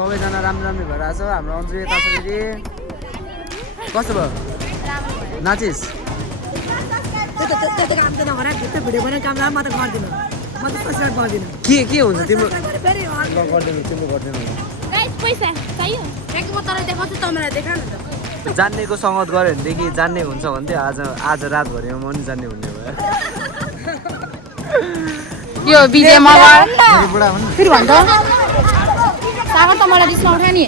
सबैजना राम्रो राम्रो भएर आएको छ हाम्रो अन्जु यता छ दिदी कस्तो भयो नाचिस त्यो काम त नगर त्यो भिडियो बनाउने काम म त गर्दिन म त सब्स्क्राइब गर्दिन के हुन्छ तिम्रो फेरि गर्दैन तिम्रो गर्दैन गाइस पैसा चाहियो एक म तँलाई देखाउँछु त मलाई देखा न त जान्नेको सङ्गत गऱ्यो भनेदेखि जान्ने हुन्छ भन्थ्यो आज रातभरिमा म पनि जान्ने हुने भयो यो विजय मगर बुढा हुन् फेरि भन्छ सागर त मलाई रिस उठा नि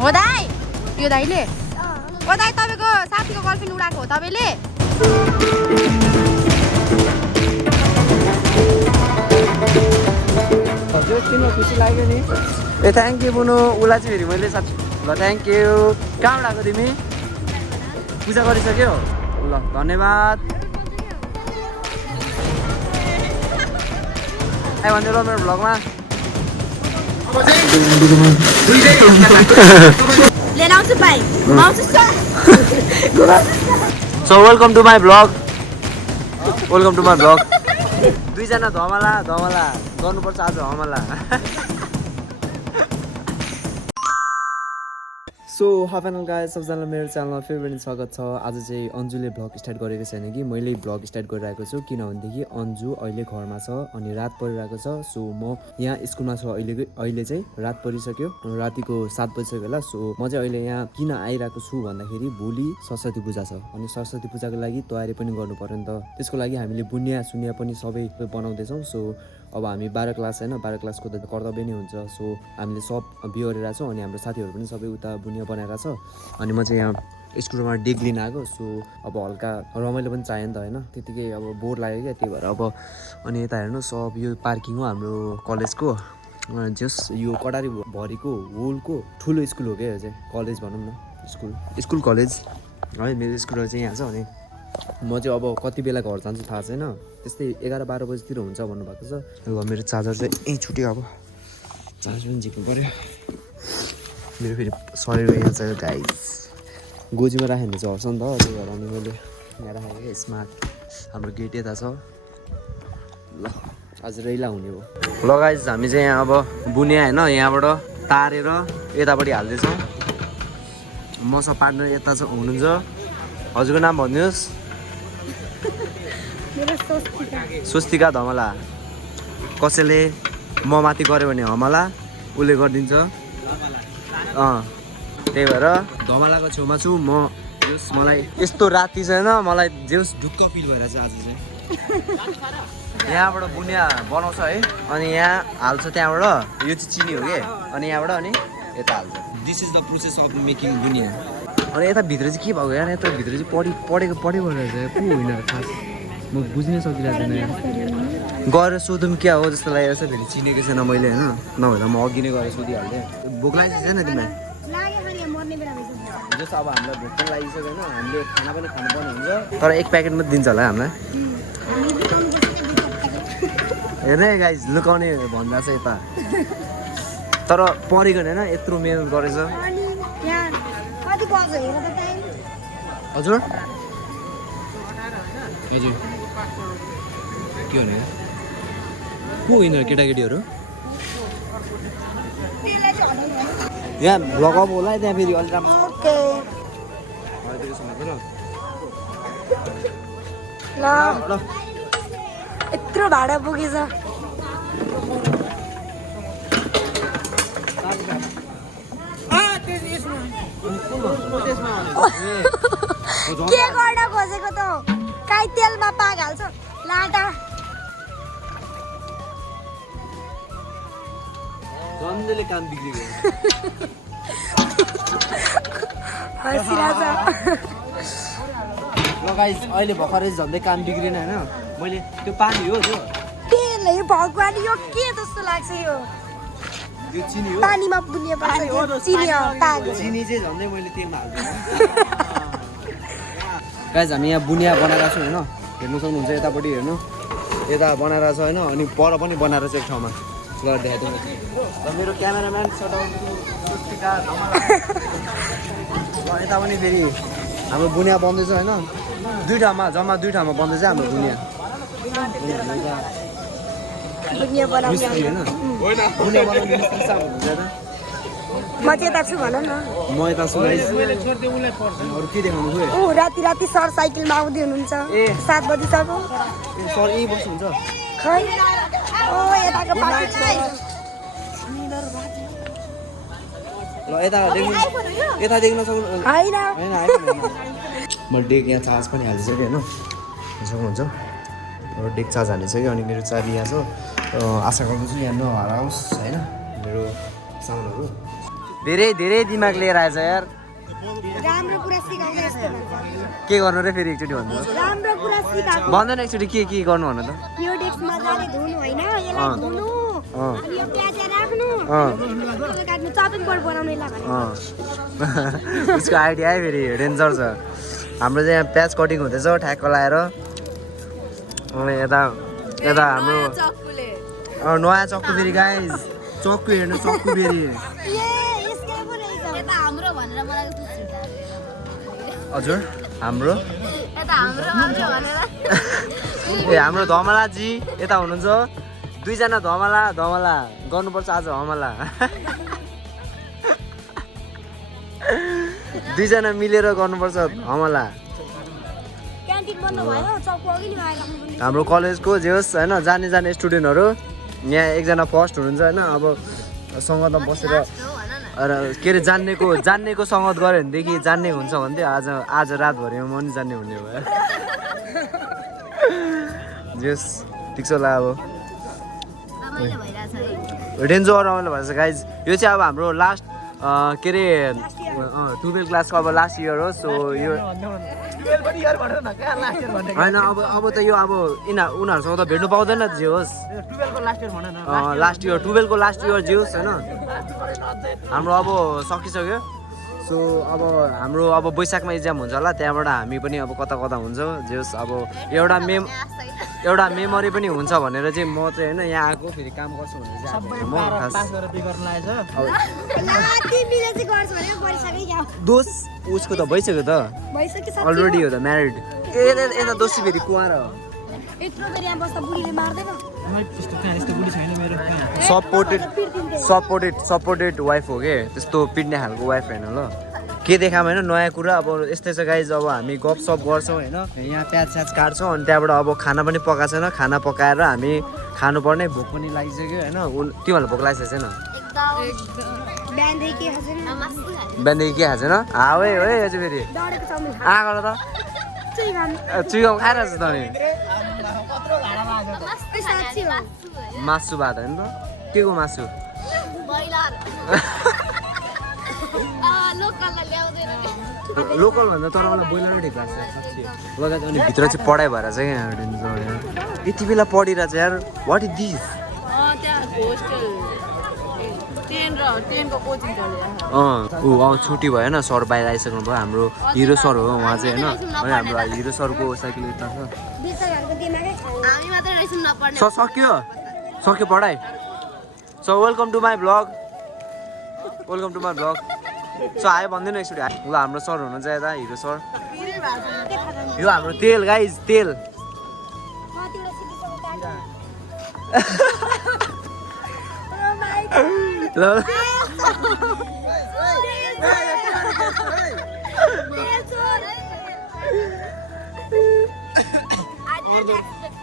हो दाइ यो दाइले हो दाइ तपाईँको साथीको गर्लफ्रेन्ड उडाएको हो तपाईँले हजुर तिमीलाई खुसी लाग्यो नि ए थ्याङ्क यू बुनु उसलाई चाहिँ फेरि मैले साथी ल थ्याङ्क यू कहाँबाट आएको तिमी पूजा गरिसक्यो ल धन्यवाद आयो भने ल मेरो भ्लगमा लिएर आउँछु भाइ आउँछु so welcome to my vlog welcome to my vlog दुईजना धमला गर्नुपर्छ आज हमला सो हाफ एन्ड गाइस सबैजनालाई मेरो च्यानलमा फेरि पनि स्वागत छ आज चाहिँ अन्जुले भ्लग स्टार्ट गरेको छैन कि मैले भ्लग स्टार्ट गरिरहेको छु किनभनेदेखि अन्जु अहिले घरमा छ अनि रात परिरहेको छ सो म यहाँ स्कुलमा छु अहिले चाहिँ रात परिसक्यो रातिको 7 बजिसक्यो होला सो म चाहिँ अहिले यहाँ किन आइरहेको छु भन्दाखेरि भोलि सरस्वती पूजा छ अनि सरस्वती पूजाको लागि तयारी पनि गर्नु पर्यो नि त त्यसको लागि हामीले बुनिया सुनिया पनि सबै बनाउँदैछौँ सो अब हामी 12 क्लास होइन 12 क्लासको त कर्तव्य नै हुन्छ सो हामीले सब बिहोरेर छौँ अनि हाम्रो साथीहरू पनि सबै उता बुनिया बनाएर छ अनि म चाहिँ यहाँ स्कुलमा डेक लिन आएको सो अब हल्का रमाइलो पनि चाहियो नि त होइन त्यतिकै अब बोर लाग्यो क्या त्यही भएर अब अनि यता हेर्नु सब यो पार्किङ हो हाम्रो कलेजको जस यो कटारी भरिको होलको ठुलो स्कुल हो क्या यो चाहिँ कलेज भनौँ न स्कुल कलेज है मेरो स्कुलहरू चाहिँ यहाँ छ अनि म चाहिँ अब कति बेला घर जान्छु थाहा छैन त्यस्तै 11-12 बजीतिर हुन्छ भन्नुभएको छ ल मेरो चार्जर चाहिँ यहीँ छुट्यो अब चार्ज पनि झिक्नु पऱ्यो मेरो फेरि शरीर यहाँ छ गाइस गोजीमा राख्यो भने चाहिँ हर्छ नि त त्यही भएर अनि मैले यहाँ राखेको क्या स्मार्ट हाम्रो गेट यता छ ल आज रैला हुने हो ल गाइस हामी चाहिँ यहाँ अब बुनिया होइन यहाँबाट तारेर यतापट्टि हाल्दैछौँ मसँग पार्टनर यता छ हुनुहुन्छ हजुरको नाम भनिदिनुहोस् स्वस्तिका धमला कसैले म माथि गऱ्यो भने हमला उसले गरिदिन्छ त्यही भएर धमलाको छेउमा छु म मलाई यस्तो राति छैन मलाई जेस ढुक्क फिल भइरहेछ आज चाहिँ यहाँबाट बुनिया बनाउँछ है अनि यहाँ हाल्छ त्यहाँबाट यो चाहिँ चिनी हो कि अनि यहाँबाट अनि यता हाल्छ this is the process of making बुनिया अनि यता भित्र चाहिँ के भएको यार यता भित्र चाहिँ पढेको भइरहेछ को होइन खास म बुझ्नै सकिरहेको छैन यहाँ गएर सोधौँ क्या हो जस्तो लागेको छ फेरि चिनेको छैन मैले होइन नभएर म अघि नै गएर सोधिहाल्थेँ भोक लागेको छैन तिमीलाई जस्तो अब हामीलाई भोक पनि लागिसक्यो होइन हामीले खाना पनि खानुपर्ने हुन्छ तर एक प्याकेट मात्रै दिन्छ होला हामीलाई हेर्ने गाइस लुकाउने भन्दा छ यता तर परेको होइन यत्रो मेहनत गरेछ हजुर हजुर के हो को होइन केटाकेटीहरू यहाँ भ्लग अप होला त्यहाँ फेरि अलिक राम्रो ल यत्रो भाडा पुगेछ के गर्न खोजेको त काहीँ तेलमा पाक हाल्छ लाटा गन्धले काम बिग्रियो ल गाइस अहिले भर्खरै झन्डै काम बिग्रिएन होइन मैले त्यो पानी हो त्यो तेलै भगवान यो के जस्तो लाग्छ यो यो चिनी हो पानीमा बुनिया पानी चिनी हो पाक चिनी चाहिँ झन्डै मैले तेलमा हाल्छु गाइस हामी यहाँ बुनिया बनाएर छौँ होइन हेर्नु सक्नुहुन्छ यतापट्टि हेर्नु यता बनाएर छ होइन अनि पर पनि बनाएर छ एक ठाउँमा ल देखाइदिनु ल मेरो क्यामेराम्यान यता पनि फेरि हाम्रो बुनिया बन्दैछ होइन दुई ठाउँमा जम्मा दुई ठाउँमा बन्दैछ हाम्रो बुनिया बुनिया बनाउने मिस्त्री होइन बुनिया बनाउने मिस्त्री साहब हुनुहुन्छ त म चाहिँ यता छु भन न म यता छु गाइस अरू के देखाउनु खोइ ऊ राति राति सर साइकलमा आउँदै हुनुहुन्छ ए। 7 बजीसम्म सर यही बस्नुहुन्छ खै ओ यताको पार्टी ल यता देख्नु यता देख्न सक्नु होइन होइन म डेक यहाँ चार्ज पनि हालिसकेँ होइन सक्नुहुन्छ र डेक चार्ज हालिसक्यो अनि मेरो चाबी यहाँ छ आशा गर्दछु यहाँ नहराओस् होइन मेरो सामानहरू धेरै धेरै दिमाग लिएर आएछ यार राम्रो कुरा सिकाउँदै यस्तो भन्छ के गर्नु रे फेरि एकचोटि भन्नु राम्रो कुरा सिकाएको भन्दैन एकचोटि के गर्नु भन्नु त यो डेस्क मजाले धुनु होइन यसलाई धुनु अनि यो प्याज राख्नु अनि काट्नु चपिङ बोर्ड बनाउनुलाई भने उसको आइडिया है फेरि डेन्जर छ हाम्रो चाहिँ यहाँ प्याज कटिङ हुँदैछ ठ्याक्क लाएर अनि यता यता हाम्रो नयाँ चक्कु फेरि गाइस चक्कु हेर्नु चक्कु फेरि हजुर हाम्रो ए हाम्रो धमलाजी यता हुनुहुन्छ दुईजना धमला गर्नुपर्छ आज हमला दुईजना मिलेर गर्नुपर्छ हमला क्यान्टिन बन्द भयो चक्कु अघि नि आएर हाम्रो कलेजको जे होस् होइन जाने स्टुडेन्टहरू यहाँ एकजना फर्स्ट हुनुहुन्छ होइन अब सङ्गतमा बसेर के अरे जान्नेको सङ्गत गऱ्यो भनेदेखि जान्ने हुन्छ भन्थ्यो आज रातभरिमा म पनि जान्ने हुने भयो जेस ठिक छ होला अब डेन्जर रमाइलो भएछ गाइज यो चाहिँ अब हाम्रो लास्ट के अरे 12 क्लासको अब लास्ट इयर हो सो यो होइन अब त यो अब उनीहरूसँग त भेट्नु पाउँदैन जे होस् 12 को लास्ट इयर जे होस् होइन हाम्रो अब सकिसक्यो सो अब हाम्रो अब वैशाखमा इक्जाम हुन्छ होला त्यहाँबाट हामी पनि अब कता हुन्छ जे होस् अब एउटा मेमोरी पनि हुन्छ भनेर चाहिँ म चाहिँ होइन यहाँ आएको फेरि काम गर्छु भनेर चाहिँ म खास दोष उसको त भइसक्यो त अलरेडी हो त म्यारिड यता दोषी फेरि कुवार हो सपोर्टेड वाइफ हो के त्यस्तो पिट्ने खालको वाइफ होइन ल के देखाम होइन नयाँ कुरा अब यस्तै छ गाइज अब हामी गफसप गर्छौँ होइन यहाँ प्याज काट्छौँ अनि त्यहाँबाट अब खाना पनि पकाएको छैन खाना पकाएर हामी खानुपर्ने भोक पनि लागिसक्यो होइन तिमीहरूलाई भोक लागिसकेको छैन बिहानदेखि के खाएको छैन हाउ है यो चाहिँ फेरि आएको त चुइगाउँ खाइरहेको छ त अनि मासु भात होइन त के को मासु लोकल भन्दा तर मलाई बोइलर ठिक लाग्छ लगाएर अनि भित्र चाहिँ पढाइ भएर चाहिँ यहाँ यति बेला पढिरहेको छ यार वाट इज दिस छुट्टी भयो होइन सर बाहिर आइसक्नु भयो हाम्रो हिरो सर हो उहाँ चाहिँ होइन अनि हाम्रो हिरो सरको साइकल यता छ सक्यो पढाइ so welcome to my blog so आयो भन्दैन एकचोटि आयो ल हाम्रो सर हुनुहुन्छ यता हिरो सर यो हाम्रो तेल गाइज तेल ल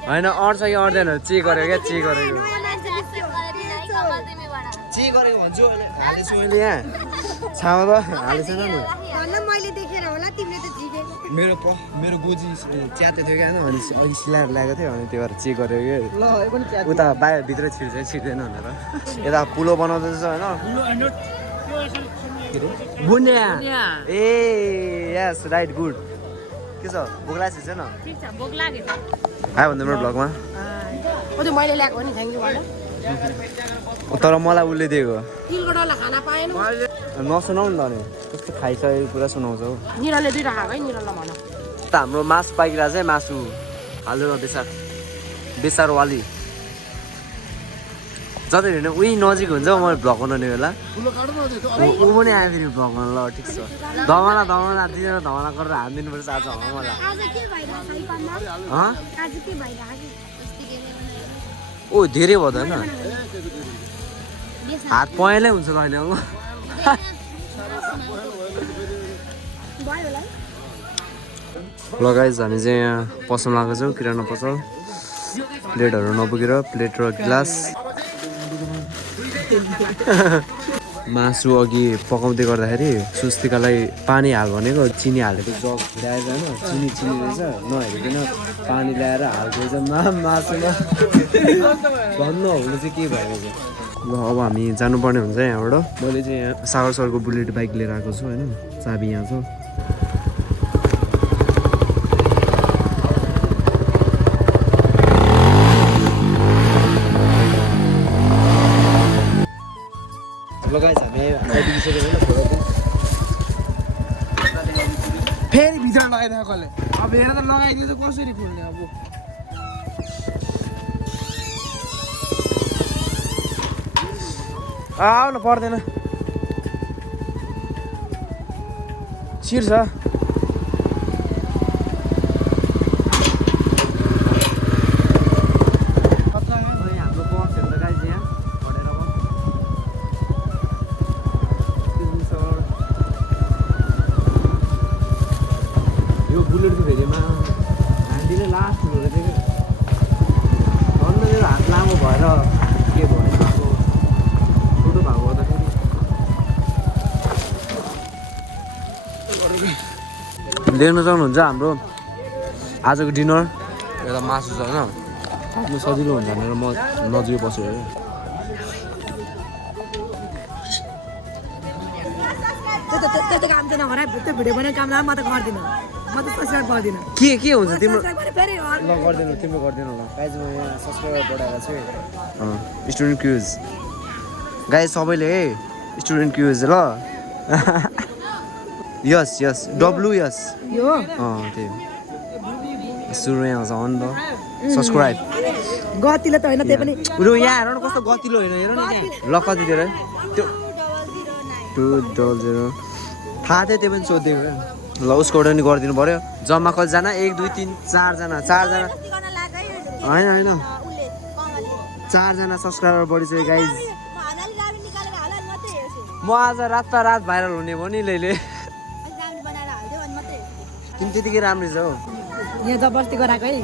होइन अड्छ कि अड्दैन चेक गरेको क्या चेक गरेको भन्छु हालेछु मैले यहाँ छामा त हालेछ नि मेरो गोजी च्याते थियो क्या अनि अघि सिलाएर ल्याएको थियो अनि त्यो भएर चेक गरेको क्या उता बाहिर भित्र छिर्दैन भनेर यता पुलो बनाउँदैछ होइन बुनिया ए यस राइट गुड के छ भोक लागेको छैन आयो भन्दा मेरो ब्लगमा तर मलाई उसले दिएको नसुनाउ नि त अनि कस्तो खाइसकेको कुरा सुनाउँछ हौ त हाम्रो मासु पाकिरहेको चाहिँ मासु हालेर बेसार वाली जति हेर्नु उही नजिक हुन्छ म भ्लग बनाउने बेला ऊ पनि आयो फेरि भ्लग बनाउनु ल ठिक छ धमाला दिएर धमाला गरेर हानिदिनुपर्छ आज मलाई आज के भइरहेछ आइपनमा आज के भइरहेछ ओ धेरै भएन हात पहेँलै हुन्छ त होइन अब भयो होला ल गाइज हामी चाहिँ यहाँ पसल लगाएको छौँ किराना पसल प्लेटहरू नपुगेर प्लेट र गिलास मासु अघि पकाउँदै गर्दाखेरि सुस्तिकालाई पानी हाल भनेको चिनी हालेको जग ल्याएर होइन चिनी रहेछ नहेरिकन पानी ल्याएर हाल्दै मासुमा भन्नु हुनु चाहिँ के भएको छ ल अब हामी जानुपर्ने हुन्छ यहाँबाट मैले चाहिँ यहाँ सागर सरको बुलेट बाइक लिएर आएको छु होइन चाबी यहाँ छ फेरि भित्र लगाइदियो कसले अब हेर त लगाइदियो त कसरी खोल्ने अब आउनु पर्दैन छिर्छ देख्न सक्नुहुन्छ हाम्रो आजको डिनर एउटा मासु छ होइन आफ्नो सजिलो हुन्छ भनेर म नजिक बसेँ है त्यस्तो काम चाहिँ नगर त्यो भिडियो बनाउने काम म त गर्दिनँ म त सब्सक्राइब गर्दिनँ के हुन्छ तिम्रो फेरि ल गर्दैन तिम्रो गर्दैन ल गाइज म यहाँ सब्सक्राइबर बढाएर छु स्टुडेन्ट क्युज गाइज सबैले है स्टुडेन्ट क्युज ल यस डब्लु यस यो त्यही सुरुमै आउँछ अन त सब्सक्राइब गतिलो त होइन त्यो पनि रो यहाँ हेर न कस्तो गतिलो होइन हेर न त्यहाँ ल कति दिएर त्यो 200 थाहा थियो त्यो पनि सोधिदिएको ल उसको नि गरिदिनु पऱ्यो जम्मा कतिजना 1 2 3 4जना होइन 4जना सब्सक्राइबर बढिसक्यो गाइज म आज रात भाइरल हुने पनि लैले तिमी त्यतिकै राम्रै छ हौ यहाँ जबरजस्ती गराएको है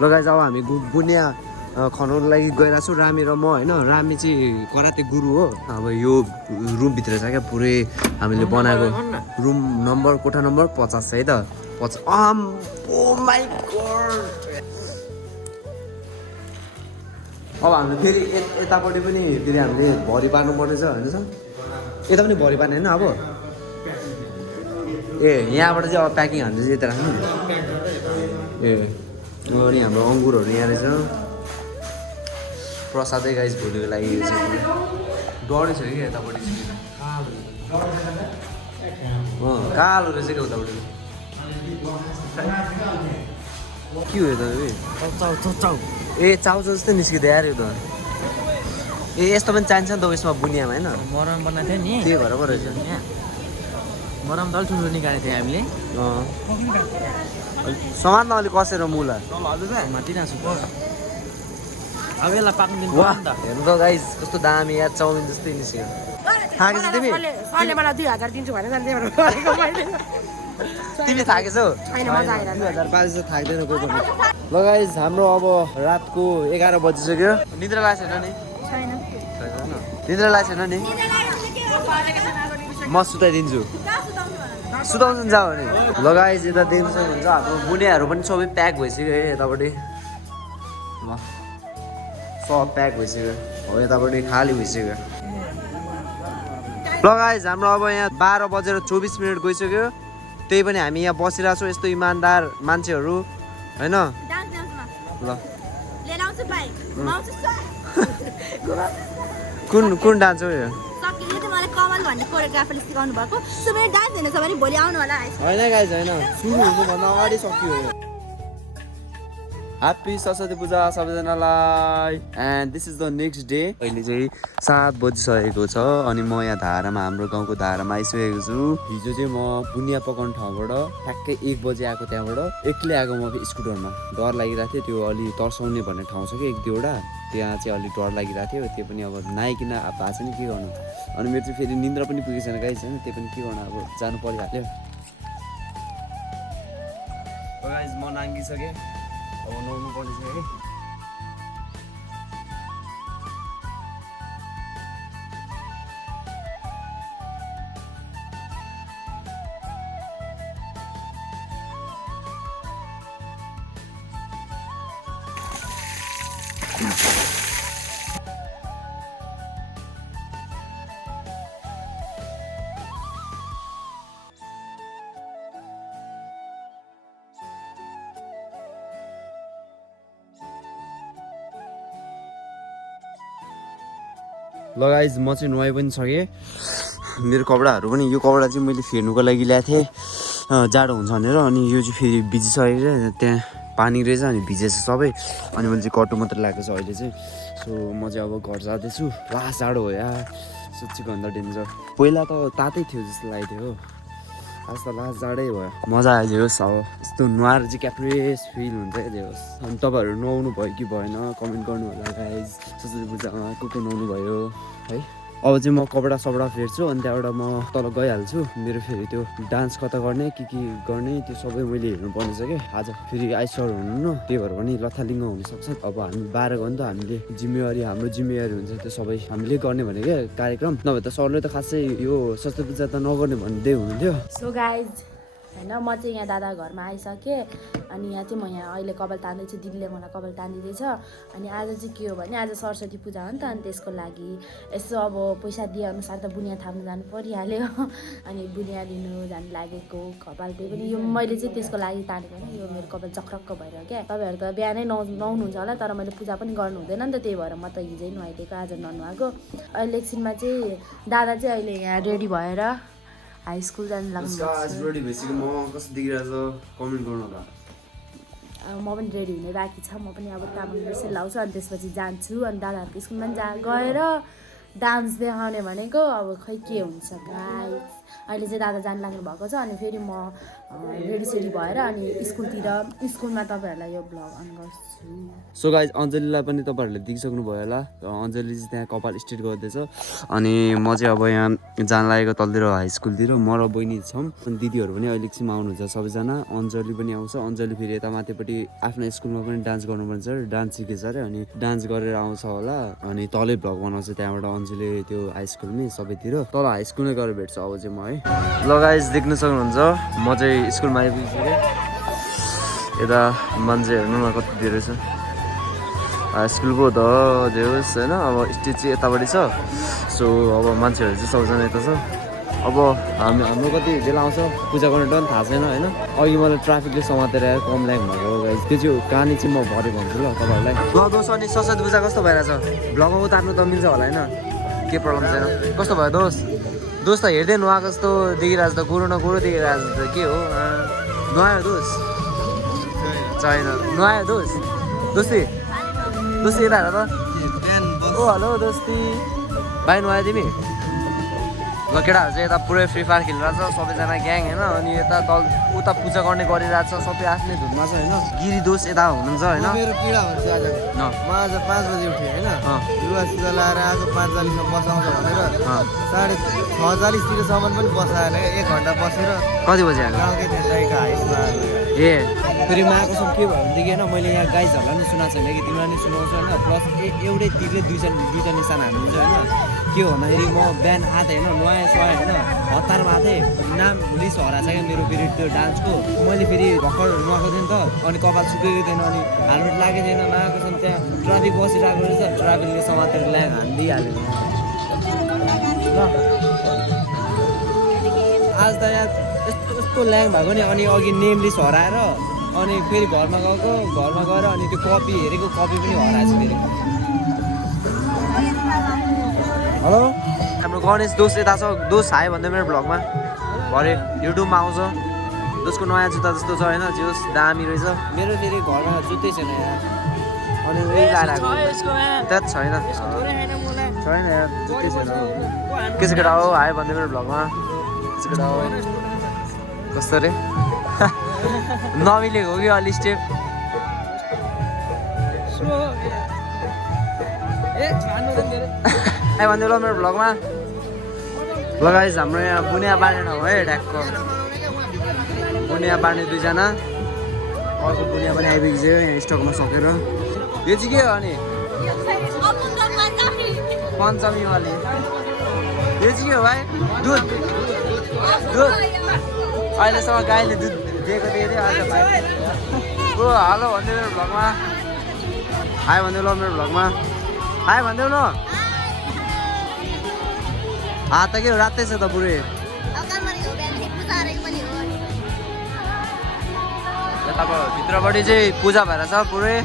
ल गाइज अब हामी बुनिया खनाउनु लागि गइरहेको छु रामी र म होइन रामी चाहिँ कराते गुरु हो अब यो रुमभित्र छ क्या पुरै हामीले बनाएको रुम नम्बर कोठा नम्बर 50 छ है त 50 ओ माइ गॉड अब हामीले फेरि यतापट्टि पनि फेरि हामीले भरि पार्नु पर्ने छ होइन सर यता पनि भरि पार्ने होइन अब ए यहाँबाट चाहिँ अब प्याकिङ हाल्नु चाहिँ यता राख्नु ए अनि हाम्रो अङ्गुरहरू यहाँ रहेछ प्रसादै गाइस भोलिको लागि डढी छ कि यतापट्टि कालो रहेछ क्या उतापट्टि के हो त ए चाउचाउ जस्तै निस्किँदै यार यो त ए यस्तो पनि चाहिन्छ नि त यसमा बुनियामा होइन मरम बनाएको थियो नि त्यही भएर पो रहेछ मरम त अलिक ठुलो निकालेको थियो हामीले समात्न अलिक कसेर मुला मातिरहेको छु अब यसलाई पाक्नु दिनु वाह हेर्नु त गाइस कस्तो दामी यार चाउमिन जस्तै निस्क्यो थाकेछ तिमी सरले मलाई 2000 दिन्छु भनेर तिमी थाकेछौ 2005 थाक्दैन कोही पनि ल गाइस हाम्रो अब रातको 11 बजिसक्यो निद्रा लागेको छैन नि निद्रा लागेको छैन नि म सुताइदिन्छु सुताउँछ जाऊ भने ल गाइस यता देख्नु सक्नुहुन्छ हाम्रो बुनियाहरू पनि सबै प्याक भइसक्यो है यतापट्टि ल सब प्याक भइसक्यो हो यतापट्टि खाली भइसक्यो ल गाइस हाम्रो अब यहाँ 12 बजेर 24 मिनट गइसक्यो त्यही पनि हामी यहाँ बसिरहेको छौँ यस्तो इमान्दार मान्छेहरू होइन ल कुन डान्स हो यो होइन गाइस होइन सुरु हुनुभन्दा अगाडि सकियो यो ह्याप्पी सरस्वती पूजा सबैजनालाई। And this is the next day. अहिले चाहिँ 7 बजिसकेको छ अनि म यहाँ धारामा हाम्रो गाउँको धारामा आइसकेको छु। हिजो चाहिँ म बुनिया पकाउने ठाउँबाट ठ्याक्कै 1 बजी आएको, त्यहाँबाट एक्लै आएको म स्कुटरमा। डर लागिरहेको थियो, त्यो अलि तर्साउने भन्ने ठाउँ छ कि 1-2वटा, त्यहाँ चाहिँ अलिक डर लागिरहेको थियो। त्यो पनि अब नआइकन भएको छ नि, के गर्नु। अनि मेरो चाहिँ फेरि निन्द्रा पनि पुगेको छैन गाइस होइन, त्यो पनि के गर्नु, अब जानु परिहाल्यो। गाइस म नाङ्गिसकेँ, अब नुहाउनु पर्नेछ है। ल गाइज म चाहिँ नुहाइ पनि सकेँ। मेरो कपडाहरू पनि, यो कपडा चाहिँ मैले फेर्नुको लागि ल्याएको थिएँ जाडो हुन्छ भनेर। अनि यो चाहिँ फेरि भिजिसकेर त्यहाँ पानी रहेछ अनि भिजेछ सबै। अनि मैले चाहिँ कटु मात्रै ल्याएको छ अहिले चाहिँ। सो म चाहिँ अब घर जाँदैछु। लास्ट जाडो हो या सोचेको भन्दा डेन्जर। पहिला त तातै थियो जस्तो लागेको थियो हो, आज त लास्ट जाडै भयो। मजा आइदियो होस्, अब यस्तो नुहाएर चाहिँ क्या फ्रेस फिल हुन्छ क्या जे होस्। अनि तपाईँहरू नुहाउनु भयो कि भएन कमेन्ट गर्नु होला गाइज। सरस्वती पूजामा को नुहाउनु भयो है। अब चाहिँ म कपडा सपडा फेर्छु अनि त्यहाँबाट म तल गइहाल्छु। मेरो फेरि त्यो डान्स कता गर्ने के गर्ने त्यो सबै मैले हेर्नु पर्ने छ क्या। आज फेरि आइसर हुनु न, त्यही भएर पनि लथालिङ्ग हुनसक्छ। अब हामी 12 गयो नि त, हामीले हाम्रो जिम्मेवारी हुन्छ त्यो सबै हामीले गर्ने भने क्या कार्यक्रम। नभए त सरले त खासै यो सरस्वती पूजा त नगर्ने भन्दै हुनुहुन्थ्यो। सो गाइज होइन, म चाहिँ यहाँ दादा घरमा आइसकेँ। अनि यहाँ चाहिँ म यहाँ अहिले कपाल तान्दैछु, दिदीले मलाई कपाल तानिदिँदैछ। अनि आज चाहिँ के हो भने आज सरस्वती पूजा हो नि त, अनि त्यसको लागि यसो अब पैसा दिएअनुसार त बुनिया थाप्नु जानु परिहाल्यो। अनि बुनिया लिनु जानु लागेको कपाल, त्यही पनि यो मैले चाहिँ त्यसको लागि तानेको नि। यो मेरो कपाल चक्रक्क भएर क्या। तपाईँहरू त बिहानै नुहाउनुहुन्छ होला, तर मैले पूजा पनि गर्नु हुँदैन नि त, त्यही भएर म त हिजै नुहाइदिएको, आज ननुहाएको। अहिले एकछिनमा चाहिँ दादा चाहिँ अहिले यहाँ रेडी भएर हाई स्कुल जानु लाग्नु। आज रेडी भइसक्यो, म कस्तो देखिरहेछ कमेन्ट गर्नु होला। म पनि रेडी हुने बाँकी छ। म पनि अब तामाङ ड्रेसै लाउँछु अनि त्यसपछि जान्छु। अनि दादाहरूको स्कुलमा पनि गएर डान्स देखाउने भनेको, अब खै के हुन्छ गाइस। अहिले चाहिँ दादा जानु लाग्नु भएको छ। अनि फेरि म रेडीसेडी भएर अनि स्कुलमा तपाईँहरूलाई यो भ्लग अन गर्छु। सो गाइज अञ्जलीलाई पनि तपाईँहरूले देखिसक्नु भयो होला। अञ्जली चाहिँ त्यहाँ कपाल स्ट्रेट गर्दैछ। अनि म चाहिँ अब यहाँ जान लागेको तलतिर हाई स्कुलतिर। म र बहिनी छौँ। अनि दिदीहरू पनि अहिले एकछिनमा आउनुहुन्छ सबैजना। अञ्जली पनि आउँछ। अञ्जली फेरि यता माथिपट्टि आफ्नो स्कुलमा पनि डान्स गर्नुपर्छ अरे, डान्स सिकेछ अरे। अनि डान्स गरेर आउँछ होला। अनि तलै भ्लग बनाउँछ त्यहाँबाट अञ्जली त्यो हाई स्कुलमै सबैतिर। तल हाई स्कुलमै गएर भेट्छु अब चाहिँ म है। ल गाइज देख्न सक्नुहुन्छ म चाहिँ स्कुलमा आइपुगिसकेँ। यता मान्छे हेर्नु न कति धेरै छ। हाई स्कुलको त जे होस् होइन, अब स्टेज चाहिँ यतापट्टि छ। सो अब मान्छेहरू चाहिँ सबैजना यता छ। अब हाम्रो कति बेला आउँछ पूजा गर्ने डन थाहा छैन होइन। अघि मलाई ट्राफिकले समातेर आएर कम ल्याङ भएको गाइज, त्यो चाहिँ कहानी चाहिँ म भरे भन्छु ल तपाईँहरूलाई। ल दोस्त, अनि सरस्वती पूजा कस्तो भइरहेछ? भ्लगमा उतार्नु त मिल्छ होला होइन, के प्रब्लम छैन? कस्तो भयो दोस्त? दोस्त त हेर्दै नुहाएको जस्तो देखिरहेको छ त, गोरो न गोरो देखिरहेको छ त, के हो? नुहायो दोस्त? छैन नुहायो दोस्त? दोस्ती यता हेर त। ओ हेलो दोस्ती, भाइ नुहायो तिमी? ल केटाहरू चाहिँ यता पुरै फ्री फायर खेलिरहेछ सबैजना ग्याङ होइन। अनि यता उता पूजा गर्ने गरिरहेछ, सबै आफ्नै धुनमा छ होइन। गिरी दोष यता हुनुहुन्छ होइन। मेरो पीडा हुन्छ आज। म आज 5 बजी उठेँ होइन, लुगा सुगा लाएर आज 5:40मा बस आउँछ भनेर 6:30तिरसम्म पनि बस आएन। 1 घन्टा बसेर कति बजी आएको? गाउँकै त्यहाँ हाइसमा ए फेरि माको सब के भयो भनेदेखि होइन, मैले यहाँ गाइजहरूलाई पनि सुनाएको छैन कि तिमीलाई नि सुनाउँछु होइन। प्लस एउटै तिरले दुईवटा निशाना हान्नुहुन्छ होइन। के हो भन्दाखेरि म बिहान आएको होइन, नुहाएँ सुहाएँ होइन, हतारमा आएको थिएँ। नाम लिस्ट हराएको छ क्या मेरो फेरि त्यो डान्सको। मैले फेरि भर्खर नुहाएको थिएँ नि त, अनि कपाल सुकेको थिएन, अनि हेलमेट लागेको थिएन। नआएको छ त्यहाँ ट्राफिक बसिरहेको रहेछ, ट्राफिकले समातेर ल्याङ हानिदिइहाल्यो ल। आज त यहाँ यस्तो ल्याङ भएको नि। अनि अघि नेम लिस्ट हराएर अनि फेरि घरमा गएर अनि त्यो कपी हेरेको कपी पनि हराएछ फेरि। हेलो, हाम्रो गणेश दोस्त यता छ। दोस्त आयो भन्दै मेरो भ्लगमा भरे युट्युबमा आउँछ। जसको नयाँ जुत्ता जस्तो छ होइन जे होस् दामी रहेछ मेरो फेरि घरमा जुत्तै छैन यार अनि उही लाएर आएको त्यहाँ छैन छैन यार जुत्तै छैन के छ केटा हो आयो भन्दै मेरो भ्लगमा के छ केटा हो कस्तो रे नमिलेको हो कि अलि स्टेप आयो भन्दै ल मेरो भ्लगमा लगाइस हाम्रो यहाँ बुनिया बाँड्ने ठाउँ है ढ्याक्क बुनिया बाँड्ने दुईजना अर्को बुनिया पनि आइपुग्यो यहाँ स्टकमा सकेर यो चाहिँ के हो अनि पञ्चमीवाली यो चाहिँ के हो भाइ दुध दुध अहिलेसम्म गाईले दुध दिएको थियो आज भाइ ओ हेलो भन्दै मेरो भ्लगमा हाई भन्दै ल मेरो भ्लगमा हाई भन्दै ल हात त के हो रातै छ त पुरै अब भित्रपट्टि चाहिँ पूजा भएर छ पुरै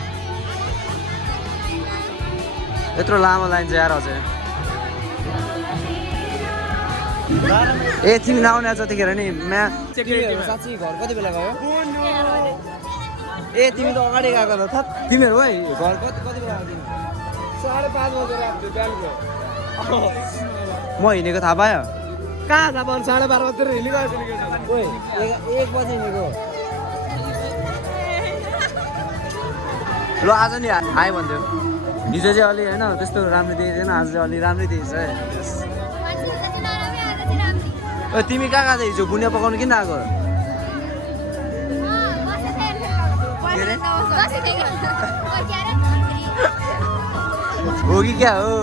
यत्रो लामो लाइन चाहिँ यार अझै ए तिमी नआउने जतिखेर नि साँच्ची घर कति बेला गयो ए तिमी त अगाडि गएको त थप तिमीहरू है घर कति बेला गयो तिमी 5:30 बजे रात बिहानको म हिँडेको थाहा पायो कहाँ थाहा पाउनु 12:30 बजीतिर हिँडिगएको ओ 1 बजे हिँडेको ल आज नि आयो भन्थ्यो हिजो चाहिँ अलि होइन त्यस्तो राम्रो देखेको थिएन आज चाहिँ अलि राम्रै देखेछ है तिमी कहाँ गएको हिजो बुनिया पकाउनु किन आएको हो कि क्या हो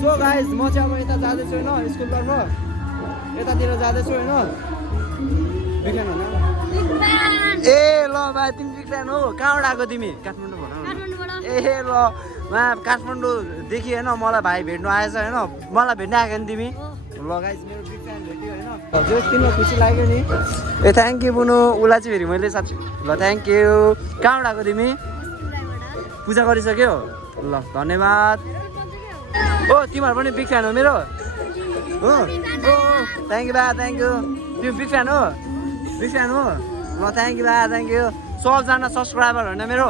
सो गाइस म चाहिँ अब यता जाँदैछु होइन स्कुलतर्फ यतातिर जाँदैछु होइन बिग्रेन होइन ए ल भाइ तिमी बिग्रेन हो कहाँबाट आएको तिमी काठमाडौँबाट ए ल काठमाडौँदेखि होइन मलाई भाइ भेट्नु आएछ होइन मलाई भेट्नु आएको नि तिमी ल गाइस मेरो बिग फ्यान भेट्यो होइन जो तिमीलाई खुसी लाग्यो नि ए थ्याङ्क यू बुनु उसलाई चाहिँ फेरि मैले साँच्ची ल थ्याङ्क यू कहाँबाट आएको तिमी पूजा गरिसक्यो ल धन्यवाद ओ तिमीहरू पनि बिग फ्यान हो मेरो हो थ्याङ्क यू बा थ्याङ्क यू तिमी बिग फ्यान हो ल थ्याङ्क यू बा थ्याङ्क यू 100जना सब्सक्राइबर होइन मेरो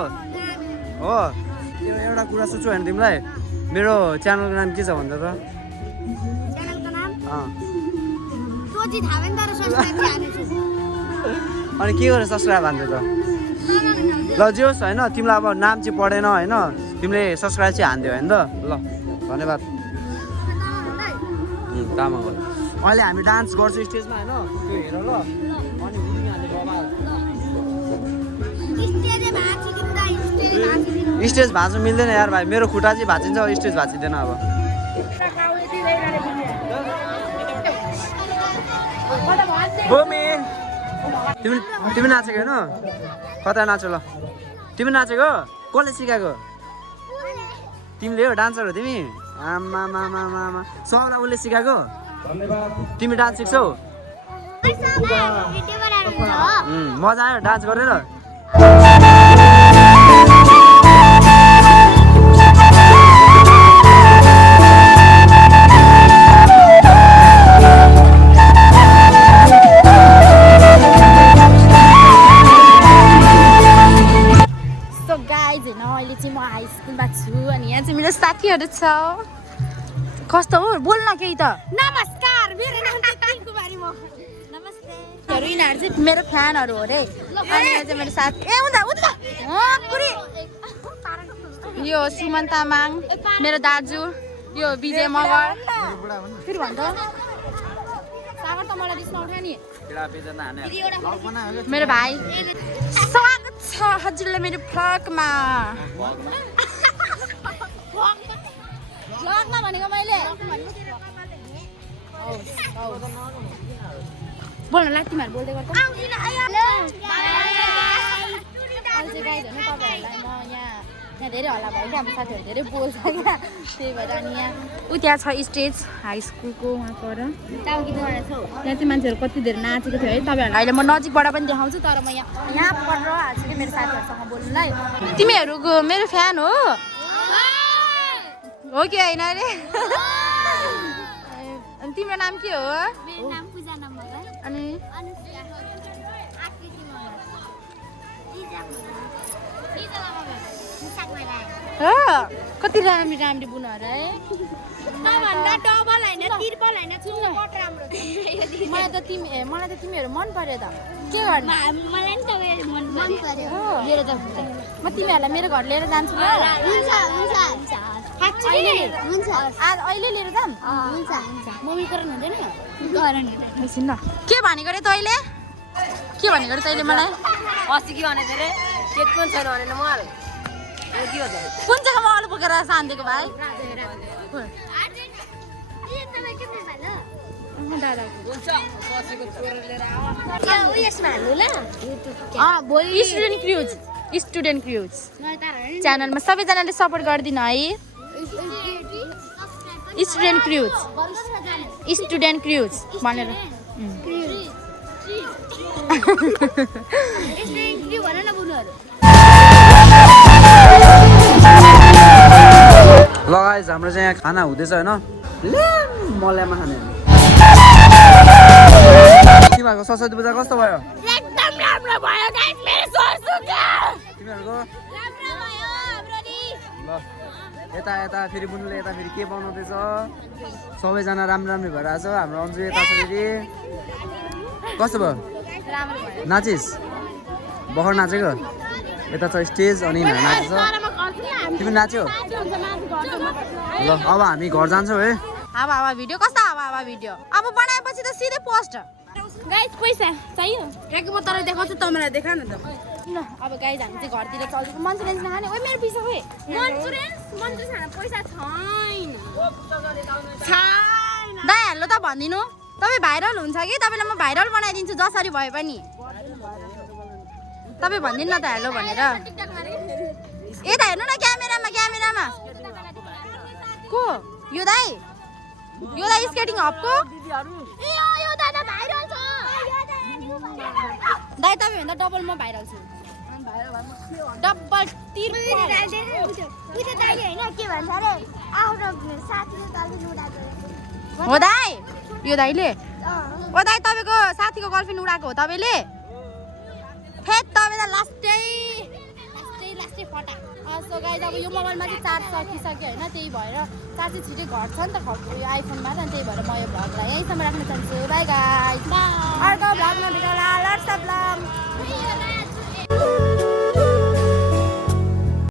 हो त्यो एउटा कुरा सोध्छु होइन तिमीलाई मेरो च्यानलको नाम के छ भन्दा त अनि के गरेर सब्सक्राइब हान्थ्यो त ल जे होस् होइन तिमीलाई अब नाम चाहिँ पढेन होइन तिमीले सब्सक्राइब चाहिँ हान्थ्यो होइन त ल धन्यवाद तामाङ अहिले हामी डान्स गर्छौँ स्टेजमा होइन त्यो हेर ल अनि स्टेज भाँच्नु मिल्दैन यार भाइ मेरो खुट्टा चाहिँ भाँचिन्छ स्टेज भाँचिँदैन अब तिमी नाचेको होइन कता नाचो ल तिमी नाचेको कसले सिकाएको तिमीले हो डान्सर हो तिमी आमा सबलाई उसले सिकाएको तिमी डान्स सिक्छौ मजा आयो डान्स गरेर अहिले चाहिँ म हाई स्कुलमा छु अनि यहाँ चाहिँ मेरो साथीहरू छ कस्तो हो बोल्न केही त नमस्कार मेरो नाम चाहिँ टिङ्कुबारी म नमस्ते यिनीहरू चाहिँ मेरो फ्यानहरू हो रे अनि यहाँ चाहिँ मेरो साथी ए उता यो सुमन तामाङ मेरो दाजु यो विजय मगर फेरि भन्छ सागर त मलाई रिस नउठ्यो नि मेरो भाइ स्वागत छ हजुरलाई मेरो भ्लगमा भनेको मैले बोल्न लाग्छ तिमीहरू बोल्दै गर्छ तपाईँहरूलाई म यहाँ धेरै हल्ला भयो क्या हाम्रो साथीहरू धेरै बोल्छ क्या त्यही भएर अनि यहाँ ऊ त्यहाँ छ स्टेज हाई स्कुलको उहाँ पर त्यहाँ चाहिँ मान्छेहरू कति धेरै नाचेको थियो है तपाईँहरूलाई अहिले म नजिकबाट पनि देखाउँछु तर म यहाँ पढेर हाल्छु कि मेरो साथीहरूसँग बोल्नुलाई तिमीहरूको मेरो फ्यान हो कि होइन अरे अनि तिम्रो नाम के हो अनि कति राम्री राम्री बुनहरू है त्योभन्दा डबल होइन ट्रिपल होइन चौपट राम्रो छ मलाई त तिमीहरू मन पर्यो त के गर्ने मलाई नि तपाईँ मन पर्यो लिएर जाऊ म तिमीहरूलाई मेरो घर लिएर जान्छु ल हुन्छ हुन्छ हुन्छ अहिले लिएर जाऊँ हुन्छ हुन्छ मम्मी गर्न हुँदैन गरन एकछिन ल के भनेको रे तैँले के भनेको रे तैँले मलाई अस्ति के भनेको थिएँ रे केक पनि छैन भनेर मलाई के हो त कुन जग्गामा अरू बोकेर सानिदिएको भाइ भोलि स्टुडेन्ट क्रुज च्यानलमा सबैजनाले सपोर्ट गरिदिनु है स्टुडेन्ट क्रुज भनेर ल गाइस हाम्रो चाहिँ यहाँ खाना हुँदैछ होइन मल्यामा खाने तिमीहरूको सरस्वती पूजा कस्तो भयो एकदम राम्रो भयो गाइस मेरो सरसुका तिमीहरूको राम्रो भयो हाम्रो नि ल यता यता फेरि बुनुले यता फेरि के बनाउँदैछ सबैजना राम्रो राम्रो भएर आएको छ हाम्रो अन्जु यता छ फेरि कस्तो भयो नाचिस भर्खर नाचेको यता छ स्टेज अनि नाचेछ तिमी नाच्यो ल अब हामी घर जान्छौँ है हावा भिडियो कस्तो हावा भिडियो अब बनाएपछि त सिधै पोस्ट गाइस पैसा चाहियो एक म तँलाई देखाउँछु तँ मलाई देखा न त ल अब गाइज हामी चाहिँ घरतिर चल्छौँ मन्चुरियन नखाने ओइ मेरो पैसा खोइ मन्चुरियन खान पैसा छैन दाइ हाल्नु त भनिदिनु तपाईँ भाइरल हुन्छ कि तपाईँलाई म भाइरल बनाइदिन्छु जसरी भए पनि तपाईँ भनिदिनु न त हेलो भनेर यता हेर्नु न क्यामेरामा को यो दाइ स्केटिङ हपको यो दादा भाइरल छ दाइ तपाईँभन्दा डबल म भाइरल छु डबल हो दाइ यो दाइले ओ दाइ तपाईँको साथीको गर्लफ्रेन्ड उडाएको हो तपाईँले फेद तपाईँ त लास्टै फटा सो गाइज अब यो मोबाइलमा चाहिँ चार्ज सकिसक्यो होइन त्यही भएर चार्ज चाहिँ छिटै घट्छ नि त यो आइफोनमा त त्यही भएर म यो भ्लगलाई यहीँसम्म राख्न चाहन्छु बाई गाइज अर्को भ्लगमा भेटौँला लट्स अफ लभ